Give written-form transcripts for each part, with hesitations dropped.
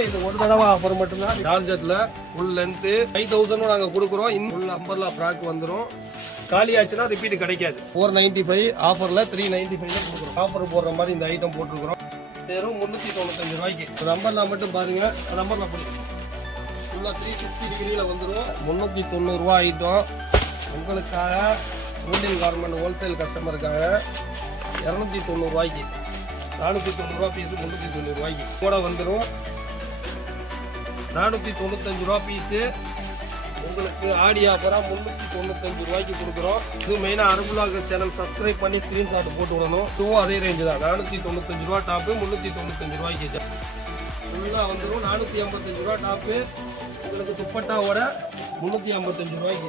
இது ஒரு தடவை ஆஃபர் மட்டும்தான். ஜார்ஜெட்ல ஃபுல் லென்த் 5000 நாங்க கொடுக்குறோம். ஃபுல் அம்பர்லா ஃப்ராக் வந்துரும். காலி ஆச்சுன்னா ரிப்பீட் கிடைக்காது. 495 ஆஃபர்ல 395 கொடுக்குறோம். ஆஃபர் போடுற மாதிரி இந்த ஐட்டம் போட்டுருக்கிறோம். வெறும் 395 ரூபாய்க்கு. அம்பர்லா மட்டும் பாருங்க. அம்பர்லா போடுங்க. ஃபுல்லா 360 டிகிரியில வந்துரும். 390 ரூபா ஐட்டம் உங்களுக்காக. ஹூலின் கார்மெண்ட் ஹோல்சேல் கஸ்டமருக்காக 290 ரூபாய்க்கு. 490 ரூபா பீஸ் 390 ரூபாய்க்கு கூட வந்துடும். 495 ரூபா பீஸ் உங்களுக்கு ஆடி ஆஃபரா 395 ரூபாய்க்கு கொடுக்குறோம். இது மெயினா அரபுலாக சேனல் சப்ஸ்கிரைப் பண்ணி ஸ்கிரீன்ஷாட் போட்டு விடணும். இதுவும் அதே ரேஞ்சு தான். 495 ரூபா டாப்பு 395 ரூபாய்க்கு ஃபுல்லா வந்துடும். 455 ரூபா டாப்பு உங்களுக்கு துப்பட்டாவோட 355 ரூபாய்க்கு.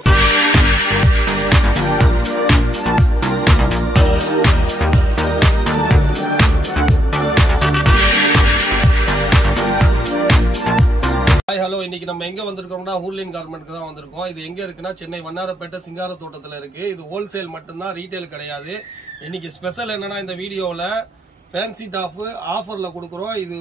ஹலோ, இன்னைக்கு நம்ம எங்க வந்திருக்கோம்னா ஹூலின் கார்மெண்ட்க்கு தான் வந்திருக்கோம். இது எங்க இருக்குன்னா சென்னை வண்ணாரப்பேட்டை சிங்கார தோட்டத்துல இருக்கு. இது ஹோல்சேல் மட்டும்தான், ரீட்டைல் கிடையாது. இன்னைக்கு ஸ்பெஷல் என்னன்னா இந்த வீடியோல ஃபேன்சி டாப் ஆஃபர்ல கொடுக்குறோம். இது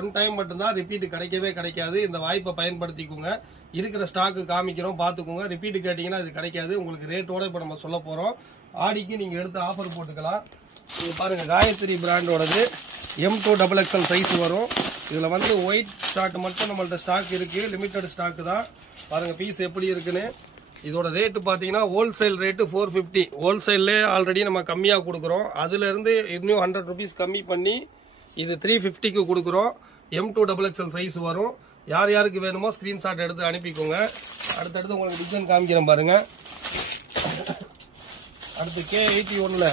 ஒன் டைம் மட்டும்தான், ரிப்பீட் கிடைக்கவே கிடைக்காது. இந்த வாய்ப்பை பயன்படுத்திக்கோங்க. இருக்கிற ஸ்டாக்கு காமிக்கிறோம், பாத்துக்கோங்க. ரிப்பீட் கேட்டீங்கன்னா இது கிடைக்காது. உங்களுக்கு ரேட்டோட இப்ப நம்ம சொல்ல போறோம். ஆடிக்கு நீங்க எடுத்து ஆஃபர் போட்டுக்கலாம். இது பாருங்க, காயத்ரி பிராண்டோடது M2XXL சைஸ் வரும். இதுல வந்து ஒயிட் ஷார்ட் மட்டும் நம்மள்ட்ட ஸ்டாக் இருக்கு. லிமிட்டட் ஸ்டாக் தான். பாருங்க பீஸ் எப்படி இருக்குன்னு. இதோட ரேட்டு பாத்தீங்கன்னா ஹோல்சேல் ரேட்டு 450. ஹோல்சேல்லே ஆல்ரெடி நம்ம கம்மியா கொடுக்குறோம். அதுல இருந்து இன்னும் 100 ருபீஸ் கம்மி பண்ணி இது 350க்கு கொடுக்குறோம். M2XXL சைஸ் வரும். யார் யாருக்கு வேணுமோ ஸ்கிரீன்ஷாட் எடுத்து அனுப்பிக்கோங்க. அடுத்தடுத்து உங்களுக்கு டிசைன் காமிக்கிறேன் பாருங்க. அடுத்து K81ல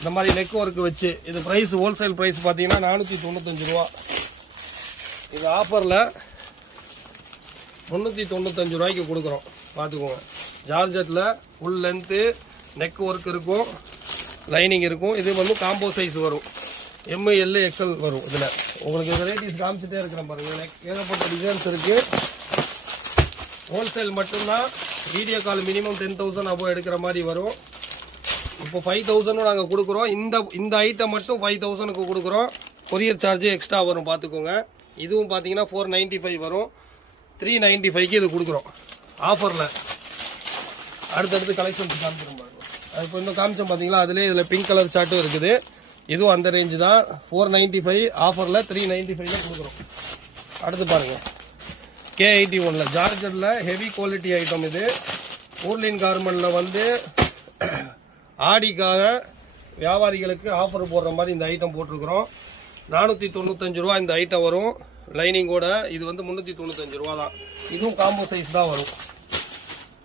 இந்த மாதிரி நெக் ஒர்க் வச்சு இது பிரைஸ் ஹோல்சேல் பிரைஸ் பாத்தீங்கன்னா 495 ரூபா. இது ஆஃபர்ல 395 ரூபாய்க்கு கொடுக்குறோம். பாத்துக்கோங்க. ஜார்ஜெட்ல ஃபுல் லென்த் நெக் ஒர்க் இருக்கும், லைனிங் இருக்கும். இது வந்து காம்போ சைஸ் வரும். ML XL வரும். இதுல உங்களுக்கு வெரைட்டிஸ் காமிச்சுட்டே இருக்கிறேன் பாருங்க. ஏகப்பட்ட டிசைன்ஸ் இருக்கு. ஹோல்சேல் மட்டும்தான். வீடியோ கால் மினிமம் 10,000 அபோவ் எடுக்கிற மாதிரி வரும். இப்போ 5,000 நாங்க கொடுக்குறோம். இந்த ஐட்டம் மட்டும் 5,000க்கு கொடுக்குறோம். கொரியர் சார்ஜ் எக்ஸ்ட்ரா வரும், பாத்துக்கோங்க. இதுவும் பாத்தீங்கன்னா 495 வரும். 395க்கு இது கொடுக்குறோம் ஆஃபர்ல. அடுத்தடுத்து கலெக்ஷன்ஸ் காமிக்கிறோம் பாருங்க. இப்போ இன்னும் காமிச்சோம் பாத்தீங்களா, அதுல இதுல பிங்க் கலர் சார்ட்டும் இருக்குது. இதுவும் அந்த ரேஞ்சு தான். 495 ஆஃபர்ல 395ல கொடுக்குறோம். அடுத்து பாருங்க, K81ல ஜார்ஜெட்ல ஹெவி குவாலிட்டி ஐட்டம். இது ஹூலின் கார்மெண்ட்ல வந்து ஆடிக்காக வியாபாரிகளுக்கு ஆஃபர் போடுற மாதிரி இந்த ஐட்டம் போட்டிருக்கிறோம். 495 ரூபா இந்த ஐட்டம் வரும் லைனிங்கோட. இது வந்து 395 ரூபா தான். இதுவும் காம்போ சைஸ் தான் வரும்.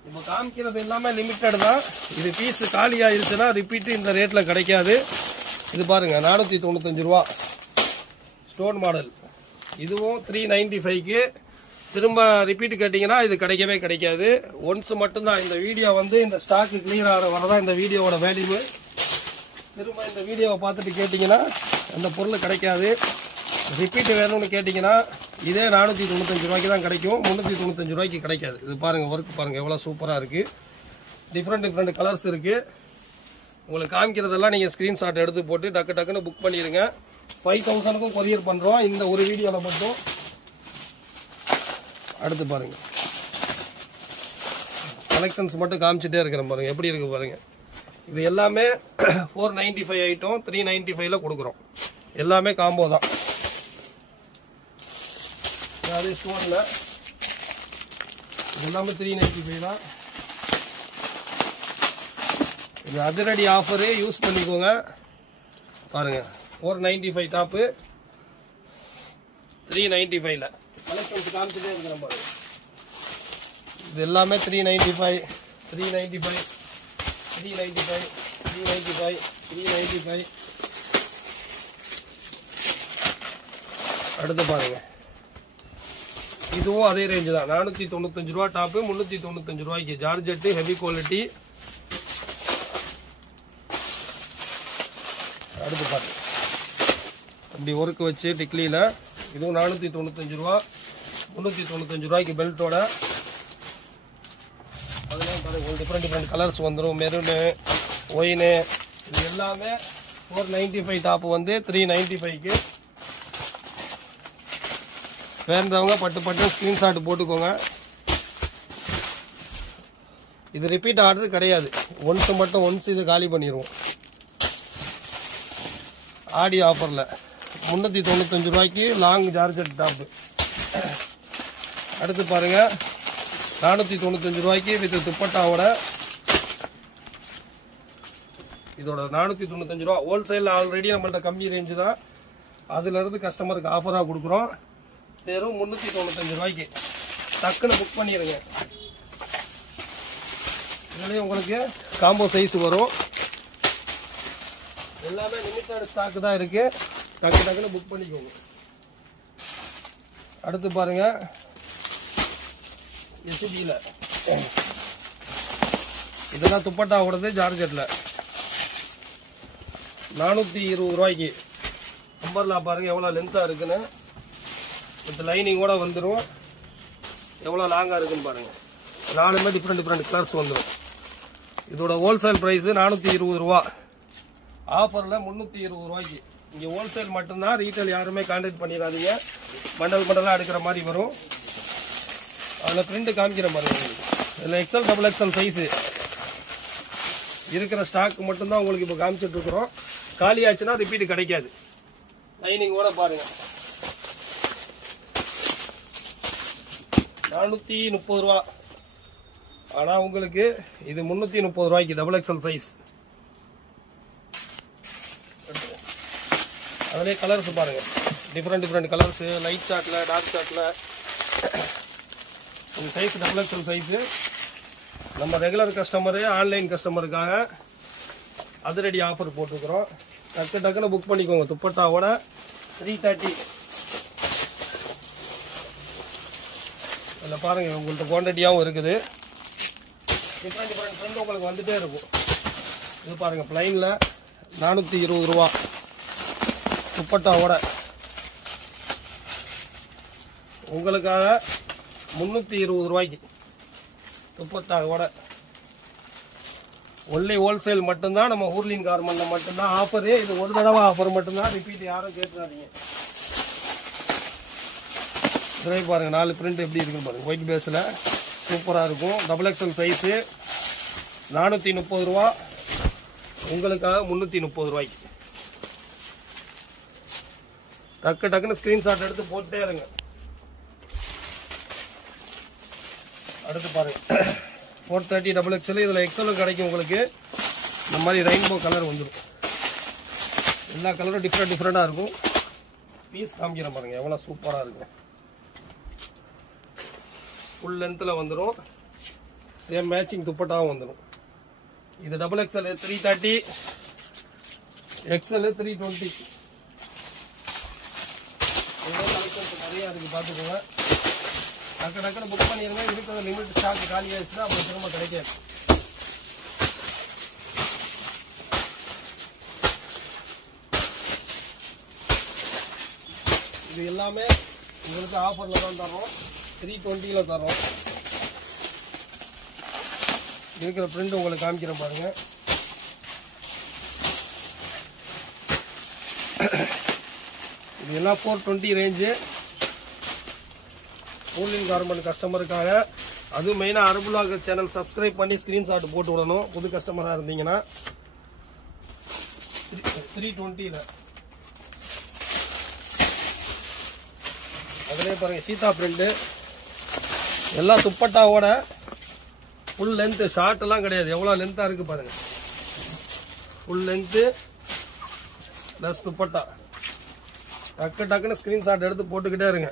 இப்போ காமிக்கிறது எல்லாமே லிமிட்டட் தான். இது பீஸ் காலி ஆயிருச்சுன்னா ரிப்பீட் இந்த ரேட்ல கிடைக்காது. இது பாருங்க, 495 ரூபா ஸ்டோன் மாடல். இதுவும் 395க்கு. திரும்ப ரிப்பீட் கேட்டீங்கன்னா இது கிடைக்கவே கிடைக்காது. ஒன்ஸ் மட்டும்தான். இந்த வீடியோ வந்து இந்த ஸ்டாக் கிளியர் ஆகிற வரதான் இந்த வீடியோவோட வேல்யூ. திரும்ப இந்த வீடியோவை பார்த்துட்டு கேட்டீங்கன்னா அந்த பொருள் கிடைக்காது. ரிப்பீட் வேணும்னு கேட்டீங்கன்னா இதே 495 ரூபாய்க்கு தான் கிடைக்கும். 395 ரூபாய்க்கு கிடைக்காது. இது பாருங்க, ஒர்க் பாருங்க எவ்வளவு சூப்பரா இருக்கு. டிஃப்ரெண்ட் கலர்ஸ் இருக்கு. உங்களுக்கு காமிக்கிறதெல்லாம் நீங்க ஸ்கிரீன்ஷாட் எடுத்து போட்டு டக்கு டக்குன்னு புக் பண்ணிருங்க. 5,000க்கும் கொரியர் பண்றோம் இந்த ஒரு வீடியோல மட்டும். அடுத்து பாருங்க, கலெக்ஷன்ஸ் மட்டும் காமிச்சிட்டே இருக்கிறேன் பாருங்க எப்படி இருக்கு பாருங்க. இது எல்லாமே 495 ஐட்டம் 395ல கொடுக்குறோம். எல்லாமே காம்போ தான். அதே ஸ்டோன்ல எல்லாமே 395 தான். இது அதிரடி ஆஃபரு, யூஸ் பண்ணிக்கோங்க. பாருங்க 495 டாப்பு 395ல கலெக்ஷன்ஸ் காமிச்சிட்டே இருக்கிறேன் பாருங்க. இது எல்லாமே 395 395 395 395 395. அடுத்து பாருங்க, இதுவும் அதே ரேஞ்சு தான். 495 ரூபா டாப்பு 395 ரூபாய்க்கு. Georgette heavy quality. அடுத்து பாருங்க, அப்படி ஒர்க் வச்சு டிக்லியில. இதுவும் 495 ரூபா 395 ரூபாய்க்கு பெல்ட்டோட. அதுலேயும் பாருங்க டிஃப்ரெண்ட் கலர்ஸ் வந்துடும். மெரூனு, ஒயினு, இது எல்லாமே 495 டாப் வந்து 395க்கு. வேண்டவங்க பட்டு ஸ்கிரீன்ஷாட் போட்டுக்கோங்க. இது ரிப்பீட் ஆர்டர் கிடையாது, ஒன்ஸ் இது காலி பண்ணிடுவோம். ஆடி ஆஃபரில் 395 ரூபாய்க்கு லாங் ஜார்ஜெட் டாப்பு. அடுத்து பாருங்க 495 ரூபாய்க்கு வித் துப்பட்டாவோட. இதோட 495 ரூபா ஹோல்சேல். ஆல்ரெடி நம்மள்ட்ட கம்மி ரேஞ்சு தான், அதுல இருந்து கஸ்டமருக்கு ஆஃபரா கொடுக்குறோம். வெறும் 395 ரூபாய்க்கு டக்குன்னு புக் பண்ணிடுங்க. இதுலயே உங்களுக்கு காம்போ சைஸ் வரும். எல்லாமே லிமிட்டட் ஸ்டாக் தான் இருக்கு, டக்குன்னு புக் பண்ணிக்கோங்க. அடுத்து பாருங்க எஸ்பில இதெல்லாம் துப்பட்டாவோடது ஜார்ஜெட்ல 420 ரூபாய்க்கு. நம்பர்ல பாருங்க எவ்வளவு லென்த்தா இருக்குன்னு. வித் லைனிங்கோட வந்துடும். எவ்வளவு லாங்கா இருக்குன்னு பாருங்க. 4மே டிஃப்ரெண்ட் கலர்ஸ் வந்துடும். இதோட ஹோல்சேல் பிரைஸ் 420 ரூபா. ஆஃபர்ல 320 ரூபாய்க்கு. இங்க ஹோல்சேல் மட்டும்தான், ரீட்டைல் யாருமே கான்டாக்ட் பண்ணிடாதீங்க. பண்டலா எடுக்கிற மாதிரி வரும். அதுல பிரிண்ட் காமிக்கிற மாதிரி வரும். இதுல எக்ஸல் டபுள் எக்ஸல் சைஸ் இருக்கிற ஸ்டாக் மட்டும்தான் உங்களுக்கு இப்ப காமிச்சிட்டு இருக்கிறோம். காலி ஆச்சுன்னா ரிப்பீட் கிடைக்காது. லைனிங்கோட பாருங்க 430 ரூபா. ஆனா உங்களுக்கு இது 330 ரூபாய்க்கு டபுள் எக்ஸல் சைஸ். அதுலேயே கலர்ஸ் பாருங்க, டிஃப்ரெண்ட் கலர்ஸ். லைட் சார்ட்ல, டார்க் சார்ட்ல. இந்த சைஸ் டபுள் எக்ஸல் சைஸ். நம்ம ரெகுலர் கஸ்டமரு, ஆன்லைன் கஸ்டமருக்காக அதிரடி ஆஃபர் போட்டுக்கிறோம். டக்குன்னு புக் பண்ணிக்கோங்க. துப்பட்டாவோட 330. இதில் பாருங்க உங்கள்கிட்ட குவான்டிட்டியாகவும் இருக்குது. டிஃப்ரெண்ட் ட்ரெண்ட் உங்களுக்கு வந்துட்டே இருக்கும். இது பாருங்க பிளைன்ல 420 ரூபா துப்பட்டாவோட. உங்களுக்காக 320 ரூபாய்க்கு துப்பட்டாவோட. ஒன்லி ஹோல்சேல் மட்டும்தான், நம்ம ஊர்லின் கார்மெண்ட்ல மட்டும்தான் ஆஃபரு. இது ஒரு தடவை ஆஃபர் மட்டும்தான், ரிப்பீட் யாரும் கேட்டுறாதீங்க. பாருங்க 4 பிரிண்ட் எப்படி இருக்குன்னு பாருங்க. ஒயிட் பேஸ்ல சூப்பரா இருக்கும். டபுள் எக்ஸல் சைஸ் 430 ரூபா. உங்களுக்காக 330 ரூபாய்க்கு. டக்குன்னு ஸ்கிரீன்ஷாட் எடுத்து போட்டே இருங்க. அடுத்து பாருங்க 430 டபுள் எக்ஸல். இதுல எக்ஸலும் கிடைக்கும் உங்களுக்கு. இந்த மாதிரி ரெயின்போ கலர் வந்துடும். எல்லா கலரும் டிஃப்ரெண்டா இருக்கும். பீஸ் காமிக்கிற பாருங்க எவ்வளவு சூப்பரா இருக்கும். ஃபுல் லென்த்ல வந்துடும். சேம் மேட்சிங் துப்பட்டாவும் வந்துடும். இது டபுள் எக்ஸல் 330, எக்ஸல் 320. நிறைய இருக்கு, பாத்துக்கோங்க. டக்குன்னு புக் பண்ணிருங்க. இருக்கிற லிமிட் ஸ்டாக் காலி ஆயிடுச்சுன்னா அப்புறம் திரும்ப கிடைக்காது. இது எல்லாமே உங்களுக்கு ஆஃபர்ல தான் தரோம். 320ல தரோம். இருக்கிற பிரிண்ட் உங்களுக்கு காமிக்கிறேன் பாருங்க. இது எல்லாம் 420 ரேஞ்சு. ஊர்லின் கார்மெண்ட் கஸ்டமருக்காக. அதுவும் மெயினா அரபுலாக் சேனல் சப்ஸ்கிரைப் பண்ணி ஸ்கிரீன்ஷாட் போட்டு விடணும். புது கஸ்டமரா இருந்தீங்கன்னா 320ல. அதுலயே பாருங்க சீதா பிரிண்ட். எல்லாம் துப்பட்டாவோட ஃபுல் லென்த். ஷார்ட் எல்லாம் கிடையாது. எவ்வளவு லென்த்தா இருக்கு பாருங்க. Full length plus dupatta. டக்குன்னு ஸ்கிரீன்ஷாட் எடுத்து போட்டுக்கிட்டே இருங்க.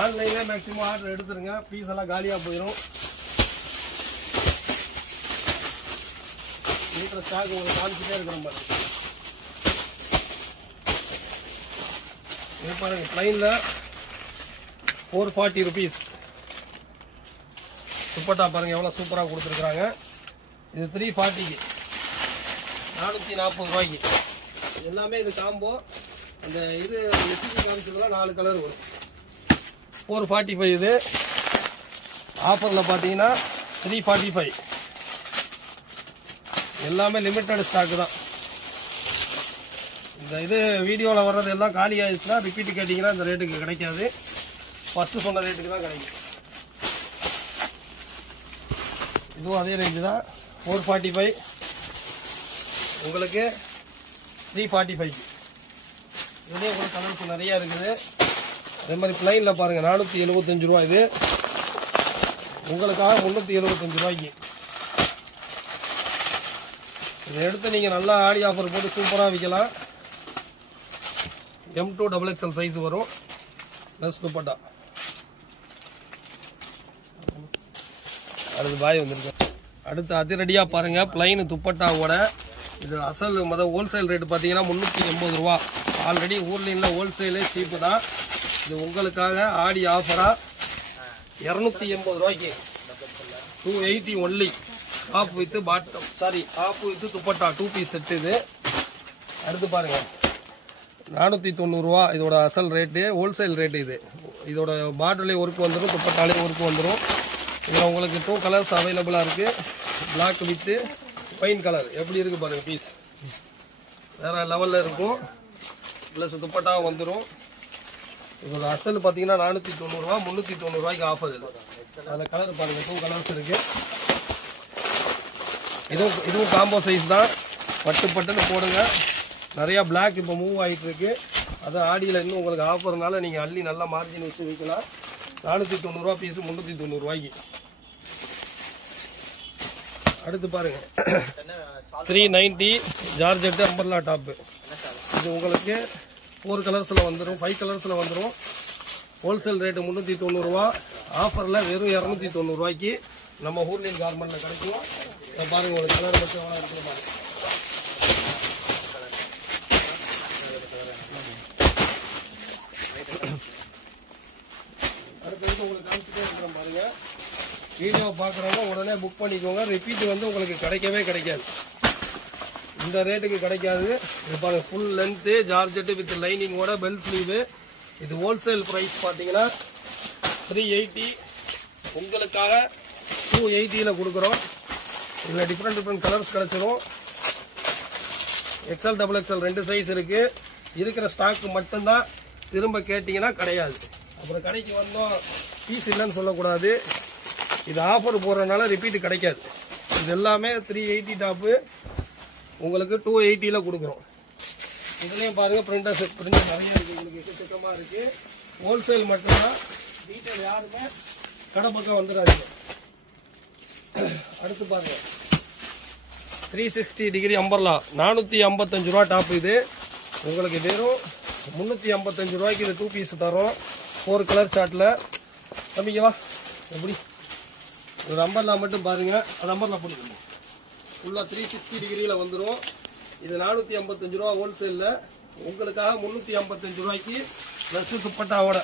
ஆன்லைன்ல மேக்ஸிமம் ஆர்டர் எடுத்துருங்க. பீஸ் எல்லாம் காலியா போயிடும். இருக்கிற ஸ்டாக் உங்களுக்கு காமிச்சுட்டே இருக்கிற மாதிரி. இது பாருங்க பிளைன்ல 440 rupees. துப்பட்டா பாருங்க எவ்வளவு சூப்பரா கொடுத்துருக்காங்க. இது 340க்கு 440 ரூபாய்க்கு. எல்லாமே இது காம்போ. அந்த இது எஸ்பி காமிச்சதுல 4 கலர் வரும். 445 இது. ஆஃபர்ல பாத்தீங்கன்னா 345. எல்லாமே லிமிட்டட் ஸ்டாக் தான். இந்த இது வீடியோவில் வர்றது எல்லாம் காலி ஆயிடுச்சுன்னா ரிப்பீட் கேட்டிங்கன்னா இந்த ரேட்டுக்கு கிடைக்காது. ஃபஸ்ட்டு சொன்ன ரேட்டுக்கு தான் கிடைக்கும். இதுவும் அதே ரேஞ்சு தான். 445 உங்களுக்கு 345. இதுலேயே உங்களுக்கு கலர்ஸ் நிறையா இருக்குது. அதே மாதிரி பிளைனில் பாருங்கள் 475 ரூபா. இது உங்களுக்காக 375 ரூபாய்க்கு. இதை எடுத்து நீங்கள் நல்லா ஆடி ஆஃபர் போட்டு சூப்பராக விற்கலாம். M2 XXL சைஸ் வரும் ப்ளஸ் துப்பட்டா. அடுத்து பாய் வந்துருக்கு. அடுத்து அதிரடியாக பாருங்கள் பிளைனு துப்பட்டாவோட. இது அசல் ஹோல்சேல் ரேட்டு பார்த்தீங்கன்னா 380 ரூபா. ஆல்ரெடி ஊர்ல ஹோல்சேலே சீப்பு தான். இது உங்களுக்காக ஆடி ஆஃபராக 280 ரூபாய்க்கு 280 only. Off with bottom off with dupatta 2 piece set. இது அடுத்து பாருங்க 490 ரூபா இதோட அசல் ரேட்டு, ஹோல்சேல் ரேட்டு. இதோட பார்டர்லேயே ஒர்க் வந்துடும், துப்பட்டாலே ஒர்க் வந்துடும். இதில் உங்களுக்கு 2 கலர்ஸ் அவைலபிளாக இருக்குது. Black with pine colour. எப்படி இருக்குது பாருங்கள் பீஸ், வேறு லெவலில் இருக்கும். ப்ளஸ் துப்பட்டா வந்துடும். இதோட அசல் பார்த்தீங்கன்னா 490 ரூபா, 390 ரூபாய்க்கு ஆஃபர். அதில் கலர் பாருங்கள் 2 கலர்ஸ் இருக்குது. இதுவும் காம்போ சைஸ் தான். பட்டுன்னு போடுங்க. நிறையா பிளாக் இப்போ மூவ் ஆகிட்டு இருக்கு. அது ஆடியில் இன்னும் உங்களுக்கு ஆஃபர்னால நீங்கள் அள்ளி நல்லா மார்ஜின் வச்சு விற்கலாம். 490 ரூபா பீஸு 390 ரூபாய்க்கு. அடுத்து பாருங்க 390 ஜார்ஜெட்டு அம்பர்லா டாப்பு. இது உங்களுக்கு 4 கலர்ஸில் வந்துடும், 5 கலர்ஸில் வந்துடும். ஹோல்சேல் ரேட்டு 390 ரூபா. ஆஃபரில் வெறும் 290 ரூபாய்க்கு நம்ம ஊர்லின் கார்மெண்ட்டில் கிடைக்கும். பாருங்க ஒரு கலர் மட்டும் எவ்வளோ இருக்குது பாருங்க. அடுத்து உங்களுக்கு காமிச்சிட்டே இருக்கிறோம் பாருங்க. வீடியோ பார்க்குறவங்க உடனே புக் பண்ணிக்கோங்க. ரிப்பீட் உங்களுக்கு கிடைக்கவே கிடைக்காது. இந்த ரேட்டுக்கு கிடைக்காது. இது பாருங்க ஃபுல் லென்த்து ஜார்ஜெட்டு வித் லைனிங்கோட பெல் ஸ்லீவு. இது ஹோல்சேல் ப்ரைஸ் பார்த்தீங்கன்னா 380. உங்களுக்காக 280 கொடுக்குறோம். இதில் டிஃப்ரெண்ட் கலர்ஸ் கிடச்சிரும். XL XXL 2 சைஸ் இருக்கு. இருக்கிற ஸ்டாக் மட்டும்தான். திரும்ப கேட்டிங்கன்னா கிடையாது. அப்புறம் கடைக்கு வந்தோம் பீஸ் இல்லைன்னு சொல்லக்கூடாது. இது ஆஃபர் போடுறதுனால ரிப்பீட் கிடைக்காது. இது எல்லாமே 380 டாப்பு உங்களுக்கு 280 கொடுக்குறோம். இதுலேயும் பாருங்கள் பிரிண்ட் நிறைய இருக்குது. உங்களுக்கு எக்கச்சக்கமாக இருக்குது. ஹோல்சேல் மட்டும்தான். டீட்டெயில் யாருமே கடை பக்கம் வந்துடாதீங்க. அடுத்து பாருங்க 360 டிகிரி அம்பர்லா 455 ரூபா டாப். இது உங்களுக்கு வெறும் 355 ரூபாய்க்கு இது 2 பீஸ் தரோம். 4 கலர் சார்ட்டில். தம்பிக்கவா எப்படி ஒரு அம்பர்லா மட்டும் பாருங்க. அது அம்பர்லா போட்டுக்கணும். ஃபுல்லாக 360 டிகிரியில் வந்துடும். இது 455 ரூபா ஹோல்சேலில். உங்களுக்காக 355 ரூபாய்க்கு ப்ளஸ் துப்பட்டாவோட.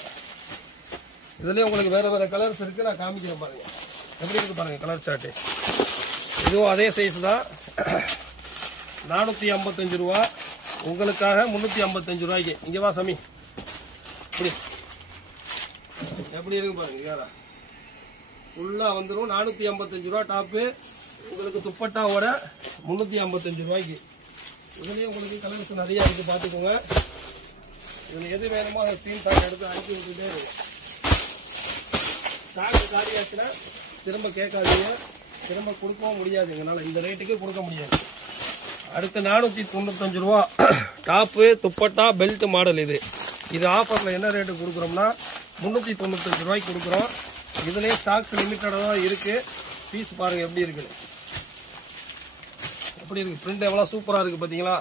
இதுலேயே உங்களுக்கு வேறு கலர்ஸ் இருக்குது. நான் காமிக்கிறேன் பாருங்கள் எப்படி இருக்குது பாருங்கள் கலர் சார்ட்டு. இதுவும் அதே சைஸ் தான். 455 ரூபா உங்களுக்காக 355 ரூபாய்க்கு. இங்கே வா சாமி. எப்படி இருக்கு பாருங்க. யாரா ஃபுல்லாக வந்துடும். 455 ரூபா டாப்பு உங்களுக்கு துப்பட்டாவோட 355 ரூபாய்க்கு. இதுலேயே உங்களுக்கு கலர்ஸ் நிறையா இருக்குது பார்த்துக்கோங்க. இதில் எது வேணுமோ அதை ஸ்க்ரீன்ஷாட் எடுத்து அனுப்பி விட்டுட்டே இருக்கும். ஸ்டாக் காலி ஆச்சுன்னா திரும்ப கேட்காதீங்க. திரும்ப கொடுக்கவும் முடியாது. எங்களால் இந்த ரேட்டுக்கு கொடுக்க முடியாது. அடுத்து 495 ரூபா டாப்பு துப்பட்டா பெல்ட் மாடல். இது ஆஃபரில் என்ன ரேட்டு கொடுக்குறோம்னா 395 ரூபாய்க்கு கொடுக்குறோம். இதுலேயே ஸ்டாக்ஸ் லிமிட்டடாக தான் இருக்குது. பீஸ் பாருங்கள் எப்படி இருக்குது. எப்படி இருக்குது பிரிண்ட் எவ்வளோ சூப்பராக இருக்குது பார்த்தீங்களா.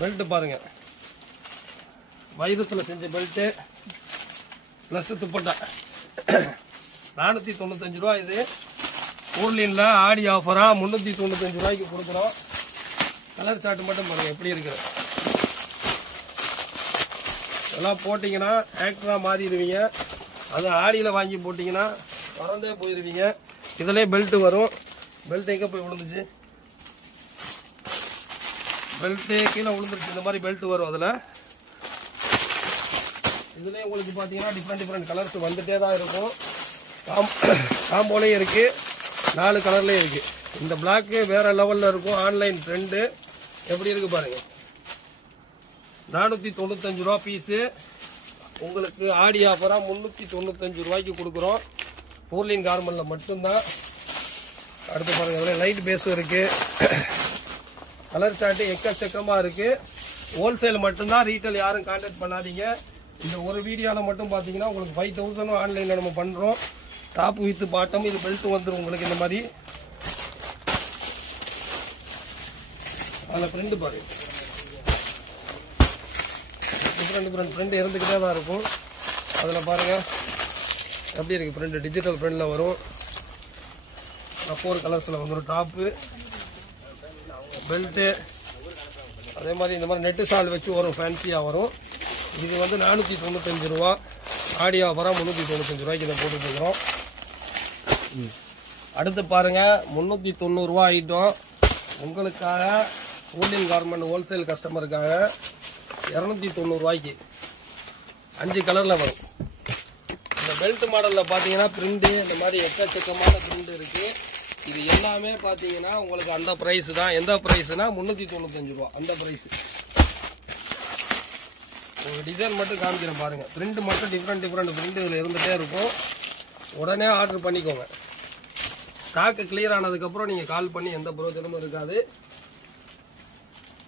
பெல்ட்டு பாருங்கள் வைரத்தில் செஞ்ச பெல்ட்டு ப்ளஸ் துப்பட்டா 495 ரூபா. இது ஊர்லின்ல ஆடி ஆஃபராக 395 ரூபாய்க்கு கொடுக்குறோம். கலர் சார்ட் மட்டும் பாருங்கள் எப்படி இருக்குது. இதெல்லாம் போட்டிங்கன்னா ஆக்டராக மாறிடுவீங்க. அது ஆடியில் வாங்கி போட்டிங்கன்னா மறந்தே போயிடுவீங்க. இதிலே பெல்ட்டு வரும். பெல்ட் எங்கே போய் விழுந்துச்சு? பெல்ட்டு கீழே விழுந்துருச்சு. இந்த மாதிரி பெல்ட் வரும். அதில் இதுலேயே உங்களுக்கு பார்த்தீங்கன்னா டிஃப்ரெண்ட் கலர்ஸ் வந்துட்டே தான் இருக்கும். காம்போலேயும் இருக்குது, 4 கலர்லேயும் இருக்குது. இந்த பிளாக்கு வேறு லெவலில் இருக்கும். ஆன்லைன் ட்ரெண்டு எப்படி இருக்குது பாருங்கள். 495 ரூபா பீஸு. உங்களுக்கு ஆடி ஆஃபரா 395 ரூபாய்க்கு கொடுக்குறோம். ஊர்லின் கார்மெண்ட்ல மட்டும்தான். அடுத்து பாருங்க, லைட் பேஸும் இருக்கு, கலர் சார்ட் எக்கச்சக்கமா இருக்கு. ஹோல்சேல் மட்டும்தான், ரீட்டைல் யாரும் கான்டாக்ட் பண்ணாதீங்க. இந்த ஒரு வீடியோல மட்டும் பாத்தீங்கன்னா உங்களுக்கு 5000 ஆன்லைன்ல நம்ம பண்றோம். டாப் வித் பாட்டம், இது பெல்ட் வந்துடும் உங்களுக்கு இந்த மாதிரி. அதில் பிரிண்ட் பாருங்க, டிஃப்ரெண்ட் பிரிண்ட் இருந்துக்கிட்டே தான் இருக்கும். அதில் பாருங்க எப்படி இருக்கு பிரிண்ட், டிஜிட்டல் பிரிண்ட்ல வரும். 4 கலர்ஸ்ல வந்துடும். டாப்பு, பெல்ட்டு, அதே மாதிரி இந்த மாதிரி நெட்டு சால் வச்சு வரும், ஃபேன்சியா வரும். இது வந்து 495 ரூபா. ஆடி ஆஃபரா 395 ரூபாய்க்கு இதை போட்டுட்டு இருக்கிறோம். அடுத்து பாருங்க, 390 ரூபா ஐட்டம் உங்களுக்காக. ஊர்லின் கார்மெண்ட் ஹோல்சேல் கஸ்டமருக்காக 290 ரூபாய்க்கு 5 கலர்ல வரும். இந்த பெல்ட் மாடல்ல பாத்தீங்கன்னா பிரிண்ட் இந்த மாதிரி எக்கச்சக்கமான பிரிண்ட் இருக்கு. இது எல்லாமே பாத்தீங்கன்னா உங்களுக்கு அந்த பிரைஸ் தான். எந்த பிரைஸ்னா 395 ரூபா அந்த பிரைஸ். ஒரு டிசைன் மட்டும் காமிக்கிறேன் பாருங்க. பிரிண்ட் மட்டும் டிஃப்ரெண்ட் பிரிண்ட் இதுல இருந்துட்டே இருக்கும். உடனே ஆர்டர் பண்ணிக்கோங்க. ஸ்டாக் கிளியர் ஆனதுக்கு அப்புறம் நீங்க கால் பண்ணி எந்த பிரயோஜனமும் இருக்காது.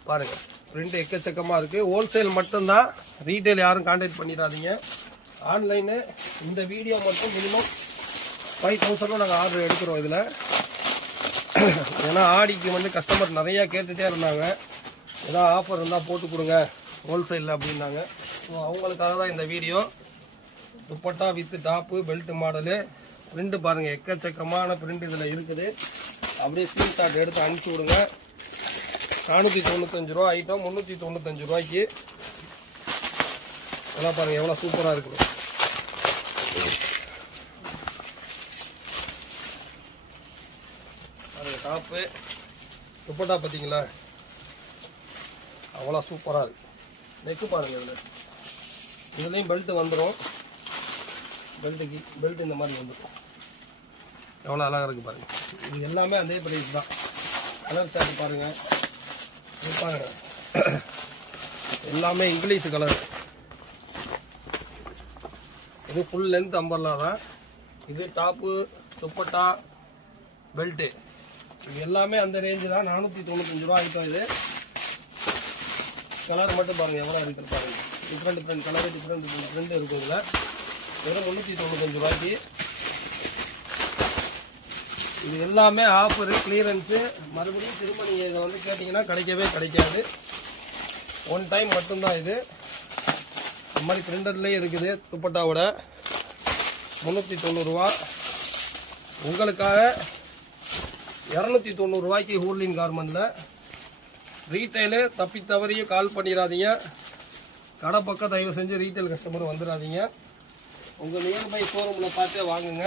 பாருங்க, பிரிண்ட் எக்கச்சக்கமா இருக்கு. ஹோல்சேல் மட்டும்தான், ரீட்டைல் யாரும் கான்டாக்ட் பண்ணிடாதீங்க. ஆன்லைனு இந்த வீடியோ மட்டும் மினிமம் 5000 நாங்கள் ஆர்டர் எடுக்கிறோம் இதுல. ஏன்னா ஆடிக்கு வந்து கஸ்டமர் நிறைய கேட்டுட்டே இருந்தாங்க, ஏதாவது ஆஃபர் இருந்தா போட்டு கொடுங்க ஹோல்சேல் அப்படின்னாங்க. ஸோ அவங்களுக்காக தான் இந்த video. Dupatta with top, belt model, print பாருங்க எக்கச்சக்கமான பிரிண்ட் இதுல இருக்குது. அப்படியே ஸ்கிரீன்ஷாட் எடுத்து அனுப்பிச்சு விடுங்க. 495 ரூபா ஐட்டம் 395 ரூபாய்க்கு. இதெல்லாம் பாருங்க எவ்வளவு சூப்பரா இருக்குது. பாருங்க டாப்பு, துப்பட்டா பாத்தீங்களா அவ்வளவு சூப்பரா இருக்கு. நெக்கு பாருங்க, இதுலயும் பெல்ட் வந்துடும். பெல்ட் இந்த மாதிரி வந்துடும். எவ்வளவு அழகா இருக்கு பாருங்க. இது எல்லாமே அதே பிரைஸ் தான். கலர் சார்ட் பாருங்க, பாருங்க எல்லாமே இங்கிலீஷ் கலர். இது ஃபுல் லென்த் அம்பர்லா தான். இது டாப்பு, துப்பட்டா, பெல்ட், இது எல்லாமே அந்த ரேஞ்சு தான். 495 ரூபா ஐட்டம் இது. கலர் மட்டும் பாருங்க எவ்வளவு இருக்கு பாருங்க. டிஃப்ரெண்ட் கலர், டிஃப்ரெண்ட் பிரிண்ட் இருக்கு இதுல. வெறும் 395 ரூபாய்க்கு. இது எல்லாமே ஆஃபர், கிளியரன்ஸ். மறுபடியும் திரும்ப நீங்க இதை வந்து கேட்டீங்கன்னா கிடைக்கவே கிடைக்காது. ஒன் டைம் மட்டும்தான் இது. இந்த மாதிரி பிரிண்டர்லயே இருக்குது. துப்பட்டாவோட 390 ரூபா. உங்களுக்காக 290 ரூபாய்க்கு ஊர்லின் கார்மெண்ட்ல. ரீட்டைலு தப்பி தவறியும் கால் பண்ணிடாதீங்க. கடை பக்கம் தயவு செஞ்சு ரீட்டைல் கஸ்டமர் வந்துடாதீங்க. உங்க நியர்பை ஷோரூம்ல பார்த்தே வாங்குங்க.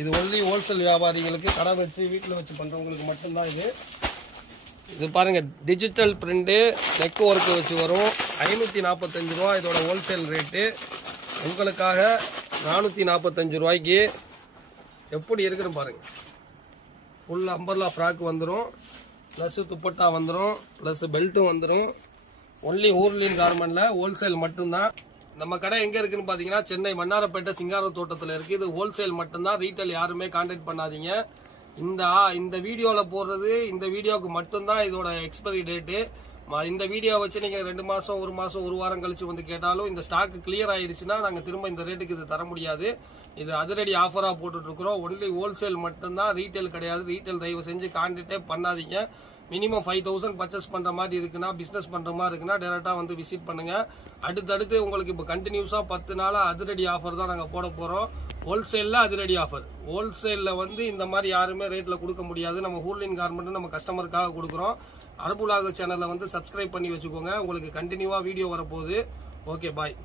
இது ஒன்லி ஹோல்சேல் வியாபாரிகளுக்கு, கடை வச்சு வீட்டில் வச்சு பண்றவங்களுக்கு மட்டும்தான் இது. இது பாருங்க, டிஜிட்டல் பிரிண்ட், நெக் ஒர்க் வச்சு வரும். 545 ரூபா இதோட ஹோல்சேல் ரேட்டு. உங்களுக்காக 445 ரூபாய்க்கு. எப்படி இருக்குன்னு பாருங்க. ஃபுல் அம்பர்லா ஃப்ராக் வந்துடும், பிளஸ் துப்பட்டா வந்துடும், பிளஸ் பெல்ட்டும் வந்துடும். ஒன்லி ஊர்லின் கார்மெண்ட்ல ஹோல்சேல் மட்டும்தான். நம்ம கடை எங்க இருக்குன்னு பாத்தீங்கன்னா சென்னை மன்னாரப்பேட்டை சிங்கார தோட்டத்துல இருக்கு. இது ஹோல்சேல் மட்டும்தான், ரீட்டைல் யாருமே கான்டாக்ட் பண்ணாதீங்க. இந்த வீடியோல போடுறது இந்த வீடியோக்கு மட்டும்தான் இதோட எக்ஸ்பைரி டேட்டு. இந்த வீடியோ வச்சு நீங்க 2 மாசம் 1 மாசம் 1 வாரம் கழிச்சு வந்து கேட்டாலும் இந்த ஸ்டாக் கிளியர் ஆயிருச்சுன்னா நாங்க திரும்ப இந்த ரேட்டுக்கு இது தர முடியாது. இது அதிரடி ஆஃபரா போட்டுட்டு இருக்கிறோம். ஒன்லி ஹோல்சேல் மட்டும்தான், ரீட்டைல் கிடையாது. ரீட்டைல் தயவு செஞ்சு கான்டாக்டே பண்ணாதீங்க. மினிமம் 5000 பர்ச்சேஸ் பண்ற மாதிரி இருக்குன்னா, பிசினஸ் பண்ற மாதிரி இருக்குன்னா டைரக்டா வந்து விசிட் பண்ணுங்க. அடுத்தடுத்து உங்களுக்கு இப்போ கண்டினியூஸா 10 நாளா அதிரடி ஆஃபர் தான் நாங்க போட போறோம். ஹோல்சேல்ல அதிரடி ஆஃபர். ஹோல்சேல்ல வந்து இந்த மாதிரி யாருமே ரேட்ல கொடுக்க முடியாது. நம்ம ஊர்லின் கார்மெண்ட் நம்ம கஸ்டமருக்காக கொடுக்குறோம். அரபுலாக சேனல்ல வந்து சப்ஸ்கிரைப் பண்ணி வச்சுக்கோங்க. உங்களுக்கு கண்டினியூவா வீடியோ வரப்போகுது. ஓகே, பாய்.